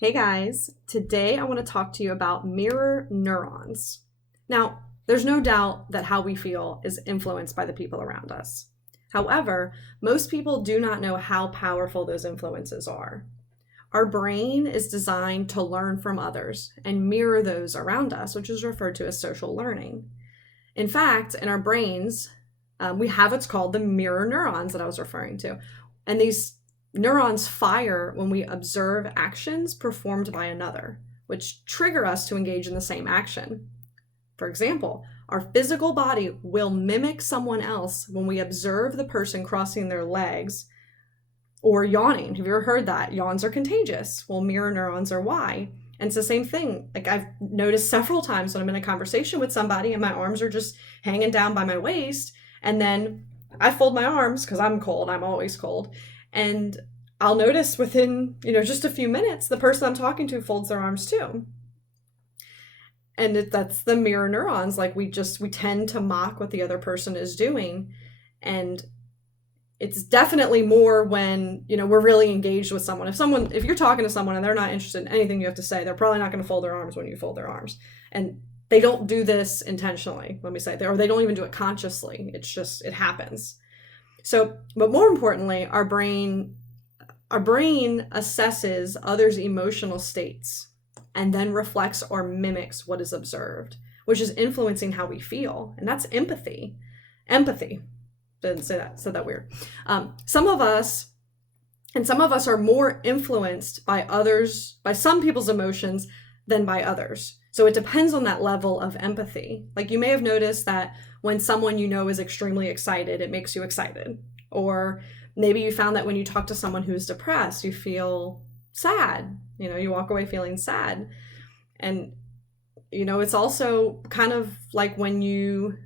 Hey guys, today I want to talk to you about mirror neurons. Now, there's no doubt that how we feel is influenced by the people around us. However, most people do not know how powerful those influences are. Our brain is designed to learn from others and mirror those around us, which is referred to as social learning. In fact, in our brains, we have what's called the mirror neurons that I was referring to. And these neurons fire when we observe actions performed by another, which trigger us to engage in the same action. For example, our physical body will mimic someone else when we observe the person crossing their legs or yawning. Have you ever heard that? Yawns are contagious. Well, mirror neurons are why. And it's the same thing. Like I've noticed several times when I'm in a conversation with somebody and my arms are just hanging down by my waist, and then I fold my arms because I'm cold. I'm always cold. And I'll notice within, just a few minutes, the person I'm talking to folds their arms too. And that's the mirror neurons. Like we tend to mock what the other person is doing. And it's definitely more when, we're really engaged with someone. If you're talking to someone and they're not interested in anything you have to say, they're probably not going to fold their arms when you fold their arms. And they don't do this intentionally, let me say, or they don't even do it consciously. It happens. So, but more importantly, our brain assesses others' emotional states and then reflects or mimics what is observed, which is influencing how we feel. And that's empathy. Empathy. Didn't say that, said that weird. Some of us are more influenced by some people's emotions than by others. So it depends on that level of empathy. Like you may have noticed that when someone is extremely excited, it makes you excited. Or maybe you found that when you talk to someone who's depressed, you feel sad. You walk away feeling sad. And, it's also kind of like when you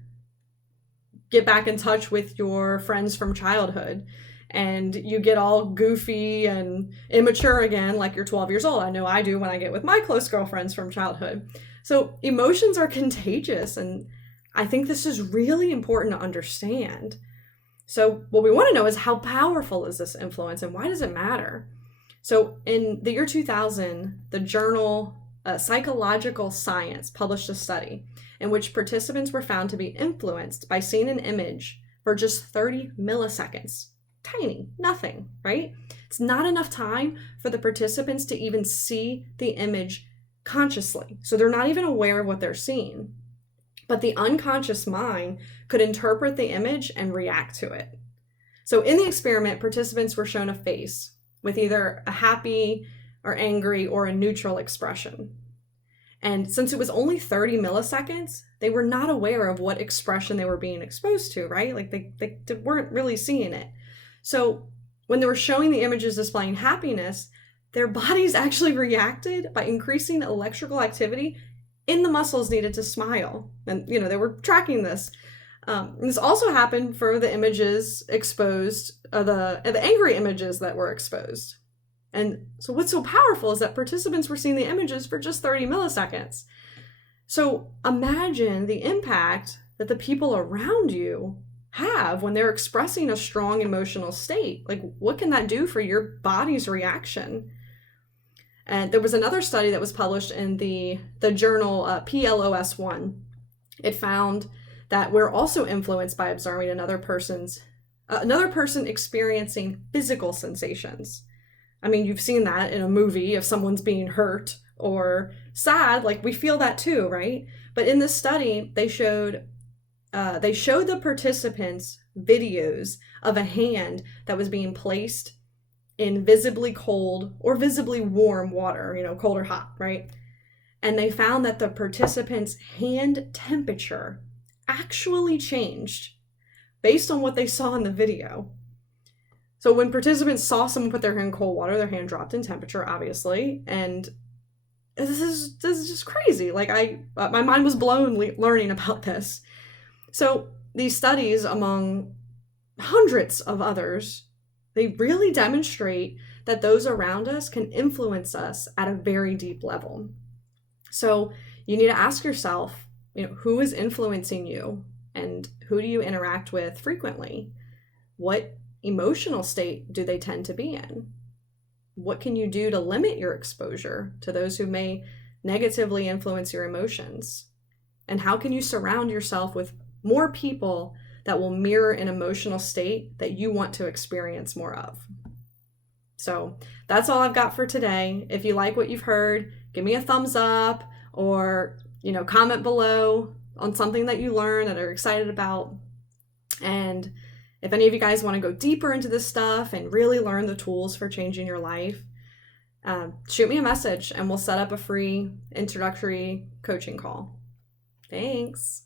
get back in touch with your friends from childhood and you get all goofy and immature again, like you're 12 years old. I know I do when I get with my close girlfriends from childhood. So emotions are contagious, and I think this is really important to understand. So what we want to know is how powerful is this influence and why does it matter? So in the year 2000, the journal Psychological Science published a study in which participants were found to be influenced by seeing an image for just 30 milliseconds. Tiny, nothing, right? It's not enough time for the participants to even see the image consciously. So they're not even aware of what they're seeing. But the unconscious mind could interpret the image and react to it. So in the experiment, participants were shown a face with either a happy or angry or a neutral expression. And since it was only 30 milliseconds, they were not aware of what expression they were being exposed to, right? Like they weren't really seeing it. So when they were showing the images displaying happiness, their bodies actually reacted by increasing electrical activity in the muscles needed to smile. And, they were tracking this. This also happened for the images exposed, the angry images that were exposed. And so what's so powerful is that participants were seeing the images for just 30 milliseconds. So imagine the impact that the people around you have when they're expressing a strong emotional state. Like, what can that do for your body's reaction? And there was another study that was published in the journal PLOS1. It found that we're also influenced by observing another person experiencing physical sensations. I mean, you've seen that in a movie if someone's being hurt or sad, like we feel that too, right? But in this study, they showed the participants videos of a hand that was being placed in visibly cold or visibly warm water, cold or hot, right? And they found that the participants' hand temperature actually changed based on what they saw in the video. So when participants saw someone put their hand in cold water, their hand dropped in temperature, obviously. And this is just crazy. Like my mind was blown learning about this. So these studies, among hundreds of others, they really demonstrate that those around us can influence us at a very deep level. So you need to ask yourself, who is influencing you and who do you interact with frequently? What emotional state do they tend to be in? what can you do to limit your exposure to those who may negatively influence your emotions? And how can you surround yourself with more people that will mirror an emotional state that you want to experience more of? So that's all I've got for today. If you like what you've heard, give me a thumbs up, or, comment below on something that you learned that are excited about. And if any of you guys want to go deeper into this stuff and really learn the tools for changing your life, shoot me a message and we'll set up a free introductory coaching call. Thanks.